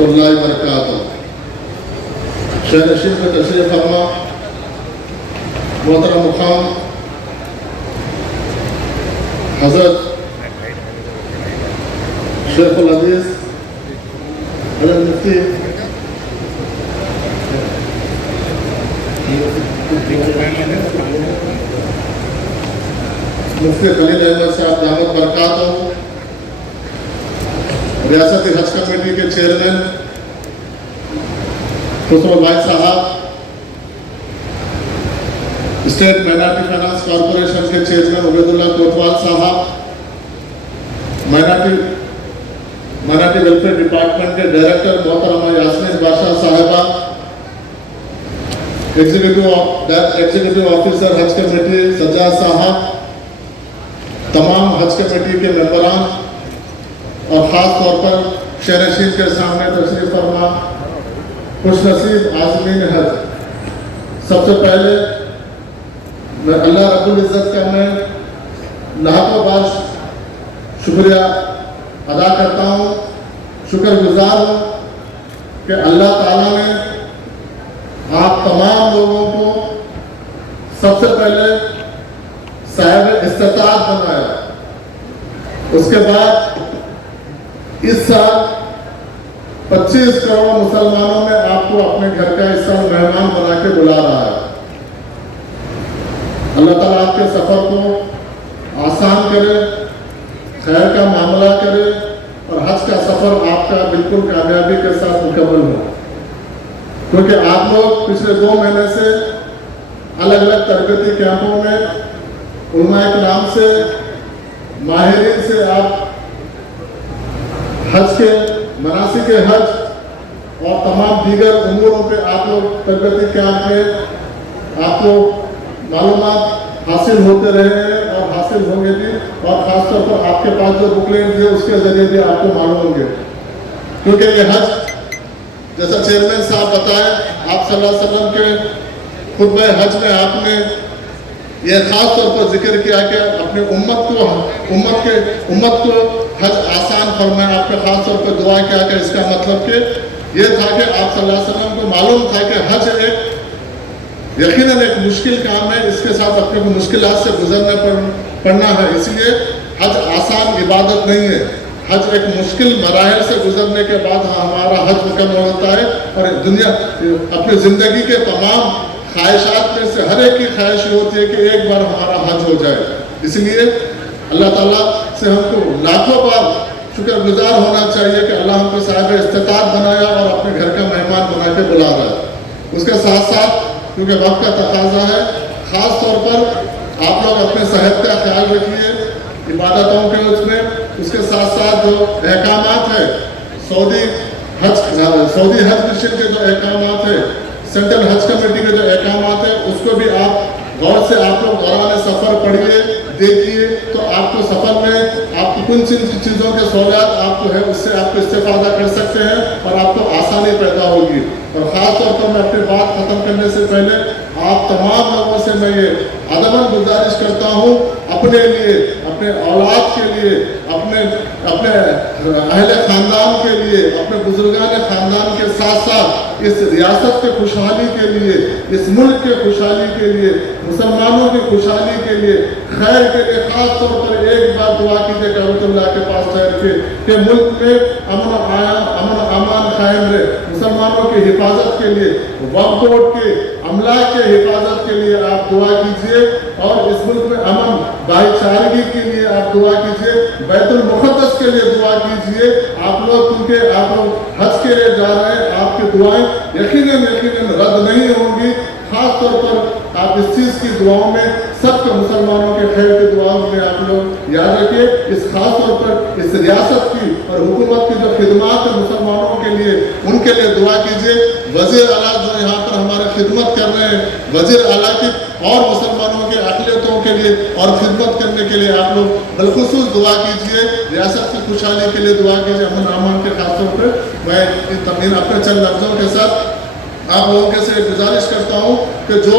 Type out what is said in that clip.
اللہ وبرکاتہ۔ شہر نشین میں تشریف فرما محترم مقام حضرت شیخ الحدیث حضرت مفتی خلیل احمد صاحب دعوت برکاتہ، ریاستی حج کمیٹی کے چیئرمین خسرو بھائی صاحب، اسٹیٹ مائنارٹی فائنانس کارپوریشن کے چیئرمین عبید اللہ کوتوال صاحب، مائنارٹی ویلفیئر ڈپارٹمنٹ کے ڈائریکٹر محترمہ یاسمین بادشاہ صاحبہ، ایگزیکٹو آفیسر حج کمیٹی سجاد صاحب، تمام حج کمیٹی کے ممبران اور خاص طور پر شہر نشین کے سامنے تشریف فرما خوش نصیب عازمین حج، سب سے پہلے میں اللہ رب العزت کا میں لاکھوں بار شکریہ ادا کرتا ہوں، شکر گزار ہوں کہ اللہ تعالیٰ نے آپ تمام لوگوں کو سب سے پہلے صاحب استطاعت بنایا، اس کے بعد اس سال 25 کروڑ مسلمانوں میں آپ کو اپنے گھر کا اس سال مہمان بنا کے بلا رہا ہے۔ اللہ تعالیٰ آپ کے سفر کو آسان کرے، خیر کا معاملہ کرے اور حج کا سفر آپ کا بالکل کامیابی کے ساتھ مکمل ہو، کیونکہ آپ لوگ پچھلے 2 مہینے سے الگ الگ تربیتی کیمپوں میں علماء کرام سے، ماہرین سے آپ حج کے مناسک حج اور تمام دیگر اموروں پہ آپ لوگ تربیتی کیمپ میں آپ کو معلومات حاصل ہوتے رہے ہیں اور حاصل ہوں گے بھی، اور خاص طور پر آپ کے پاس جو بکلیں ہیں اس کے ذریعے بھی آپ کو معلوم ہوں گے، کیونکہ یہ حج جیسا چیئرمین صاحب بتائے، آپ صلی اللہ علیہ وسلم کے خطبہ حج میں آپ نے یہ خاص طور پر ذکر کیا کہ اپنی امت کو حج آسان فرمائے، آپ نے خاص طور پر دعا کیا کہ اس کا مطلب کہ یہ تھا کہ آپ صلی اللہ علیہ وسلم کو معلوم تھا کہ حج یقیناً ایک مشکل کام ہے، اس کے ساتھ اپنے کو مشکلات سے گزرنا پڑنا ہے، اس لیے حج آسان عبادت نہیں ہے، حج ایک مشکل مراحل سے گزرنے کے بعد ہمارا حج مکمل ہوتا ہے، اور دنیا اپنی زندگی کے تمام خواہشات میں سے ہر ایک کی خواہش ہوتی ہے کہ ایک بار ہمارا حج ہو جائے، اس لیے اللہ تعالیٰ سے ہم کو لاکھوں بار شکر گزار ہونا چاہیے کہ اللہ ہم کو صاحب استطاعت بنایا اور اپنے گھر کا مہمان بنا کے بلا رہا ہے۔ اس کے ساتھ ساتھ کیونکہ وقت کا تقاضا ہے، خاص طور پر آپ لوگ اپنے صحت کا خیال رکھیے عبادتوں کے اس کے ساتھ ساتھ جو احکامات ہیں سعودی حج مشن کے جو احکامات ہیں، سینٹرل حج کمیٹی کے جو احکامات ہیں، اس کو بھی آپ غور سے آپ لوگ دوران سفر پڑھیے، دیکھیے، تو آپ کو سفر میں آپ کو کن چیزوں کے سہولیات آپ کو ہے اس سے آپ کو استفادہ کر سکتے ہیں اور آپ کو آسانی پیدا ہوگی۔ اور خاص طور پر میں اپنی بات ختم کرنے سے پہلے آپ تمام لوگوں سے میں یہ عدماً گزارش کرتا ہوں، اپنے لیے، اپنے اولاد کے لیے، اپنے اہل خاندان کے لیے، اپنے بزرگان خاندان کے ساتھ ساتھ اس ریاست کے خوشحالی کے لیے، اس ملک کے خوشحالی کے لیے، مسلمانوں کی خوشحالی کے لیے، خیر کے لیے خاص طور پر ایک بار دعا کیجیے کعبۃ اللہ کے پاس ٹھہر کے کہ ملک میں امن و امان قائم رہے، مسلمانوں کی حفاظت کے لیے، وقف بورڈ کے عملہ کے حفاظت کے لیے آپ دعا کیجیے، اور اس ملک میں امن بھائی چارگی کے لیے آپ دعا کیجیے، بیت المقدس کے لیے دعا کیجیے آپ لوگ، کیونکہ آپ لوگ حج کے لیے جا رہے ہیں، آپ کی دعائیں یقیناً رد نہیں ہوں گی۔ خاص طور پر آپ اس چیز کی دعاؤں میں سب کے مسلمانوں کے خیر کی دعاؤں میں آپ لوگ یاد رکھیے، اس خاص طور پر اس ریاست کی اور حکومت کی جو خدمات ہیں مسلمانوں کے لیے، ان کے لیے دعا کیجیے۔ وزیر اعلیٰ جو یہاں پر ہمارے خدمت کر رہے ہیں، وزیر اعلیٰ کی اور مسلمانوں کے اقلیتوں کے لیے اور خدمت کرنے کے لیے آپ لوگ بالخصوص دعا کیجیے، ریاست کی خوشحالی کے لیے دعا کیجیے، امن امان کے خاص طور پر میں تمہیں اپنے چند لفظوں کے ساتھ آپ لوگوں کے سے گزارش کرتا ہوں کہ جو